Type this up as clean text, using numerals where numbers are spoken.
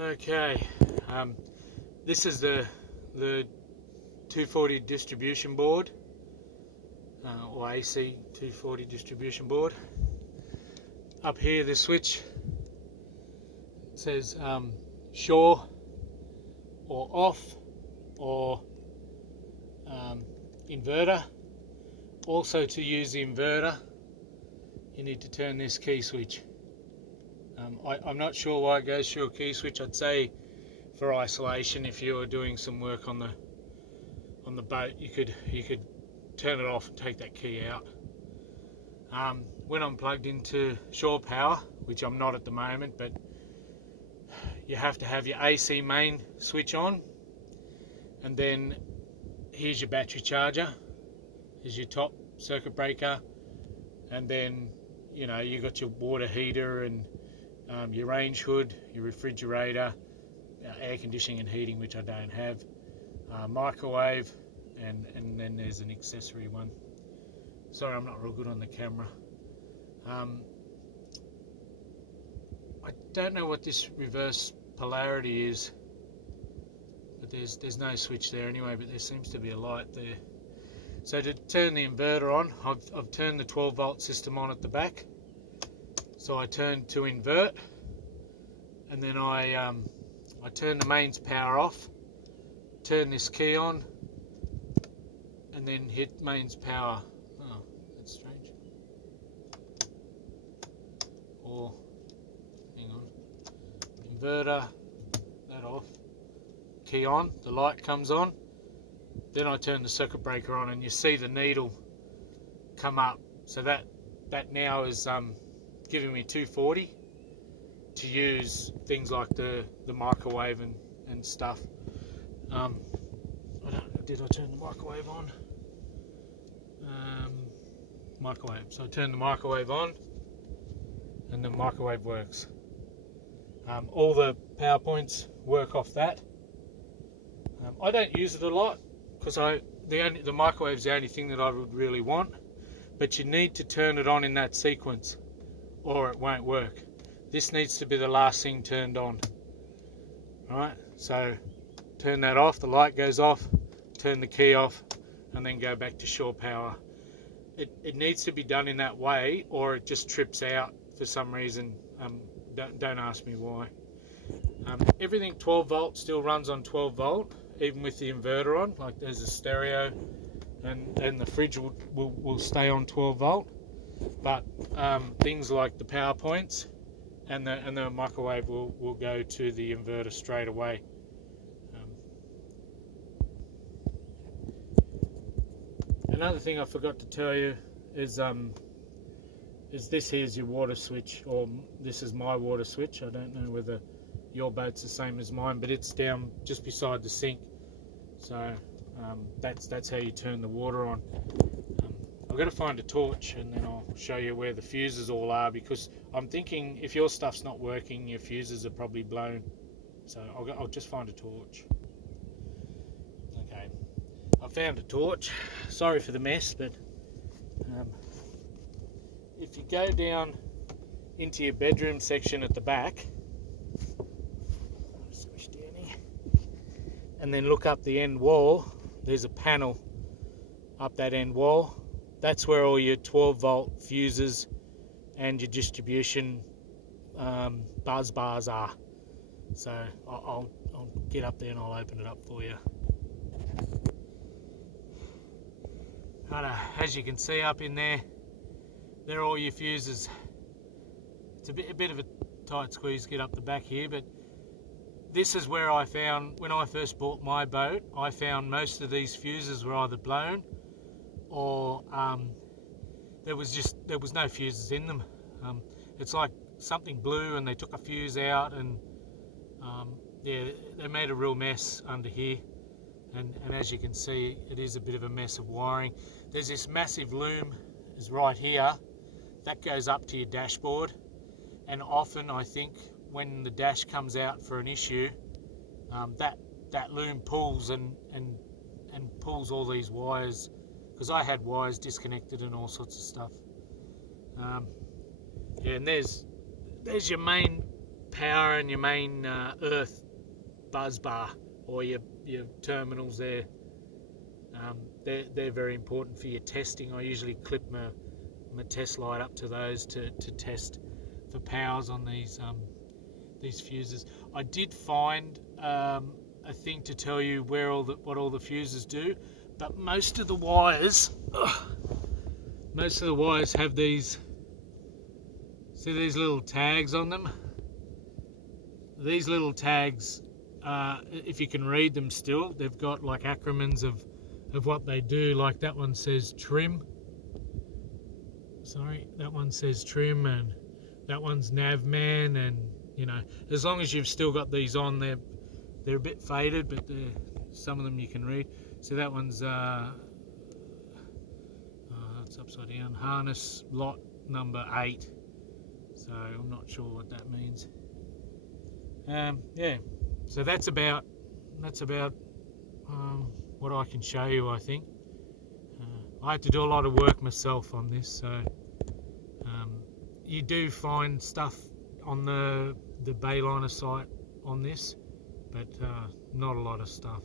Okay, this is the 240 distribution board, or AC 240 distribution board. Up here, the switch says shore or off or inverter. Also, to use the inverter, you need to turn this key switch. I'm not sure why it goes through a key switch. I'd say for isolation, if you were doing some work on the boat, you could turn it off and take that key out. When I'm plugged into shore power, which I'm not at the moment, but you have to have your AC main switch on, and then here's your battery charger, here's your top circuit breaker, and then you got your water heater and your range hood, your refrigerator, air conditioning and heating, which I don't have, microwave, and then there's an accessory one. Sorry, I'm not real good on the camera. I don't know what this reverse polarity is, but there's no switch there anyway, but there seems to be a light there. So to turn the inverter on, I've turned the 12 volt system on at the back. So I turn to invert, and then I turn the mains power off, turn this key on, and then hit mains power. Oh, that's strange. Or, hang on, inverter, that off, key on, the light comes on, then I turn the circuit breaker on, and you see the needle come up. So that now is giving me 240 to use things like the microwave and stuff. Did I turn the microwave on? Microwave. So I turn the microwave on, and the microwave works. All the power points work off that. I don't use it a lot because the microwave's the only thing that I would really want, but you need to turn it on in that sequence, or it won't work. This needs to be the last thing turned on. Alright, so turn that off, the light goes off, turn the key off, and then go back to shore power. It needs to be done in that way, or it just trips out for some reason. Don't ask me why. Everything 12 volt still runs on 12 volt, even with the inverter on. Like there's a stereo, and the fridge will stay on 12 volt. But things like the power points and the microwave will go to the inverter straight away. Another thing I forgot to tell you is this here's your water switch, or this is my water switch. I don't know whether your boat's the same as mine, but it's down just beside the sink. So that's how you turn the water on. I've got to find a torch, and then I'll show you where the fuses all are, because I'm thinking if your stuff's not working, your fuses are probably blown. So I'll just find a torch. Okay, I found a torch. Sorry for the mess, but if you go down into your bedroom section at the back, squish down here, and then look up the end wall, there's a panel up that end wall. That's where all your 12 volt fuses and your distribution buzz bars are. So I'll get up there and I'll open it up for you. As you can see up in there, they're all your fuses. It's a bit of a tight squeeze to get up the back here, but this is where I found, when I first bought my boat, I found most of these fuses were either blown, or there was no fuses in them. It's like something blew and they took a fuse out, and yeah, they made a real mess under here. And as you can see, it is a bit of a mess of wiring. There's this massive loom is right here that goes up to your dashboard, and often I think when the dash comes out for an issue, that loom pulls and pulls all these wires, because I had wires disconnected and all sorts of stuff. Yeah, and there's your main power and your main earth buzz bar, or your terminals there. They're very important for your testing. I usually clip my test light up to those to test for powers on these fuses. I did find a thing to tell you what all the fuses do, but most of the wires have these. See these little tags on them? These little tags, if you can read them still, they've got like acronyms of what they do. Like that one says trim. Sorry, that one says trim, and that one's navman, and you know, as long as you've still got these on, they're a bit faded, but some of them you can read. So that one's it's upside down. Harness lot number 8. So I'm not sure what that means. Yeah. So that's about what I can show you, I think. I had to do a lot of work myself on this, so you do find stuff on the Bayliner site on this, but not a lot of stuff.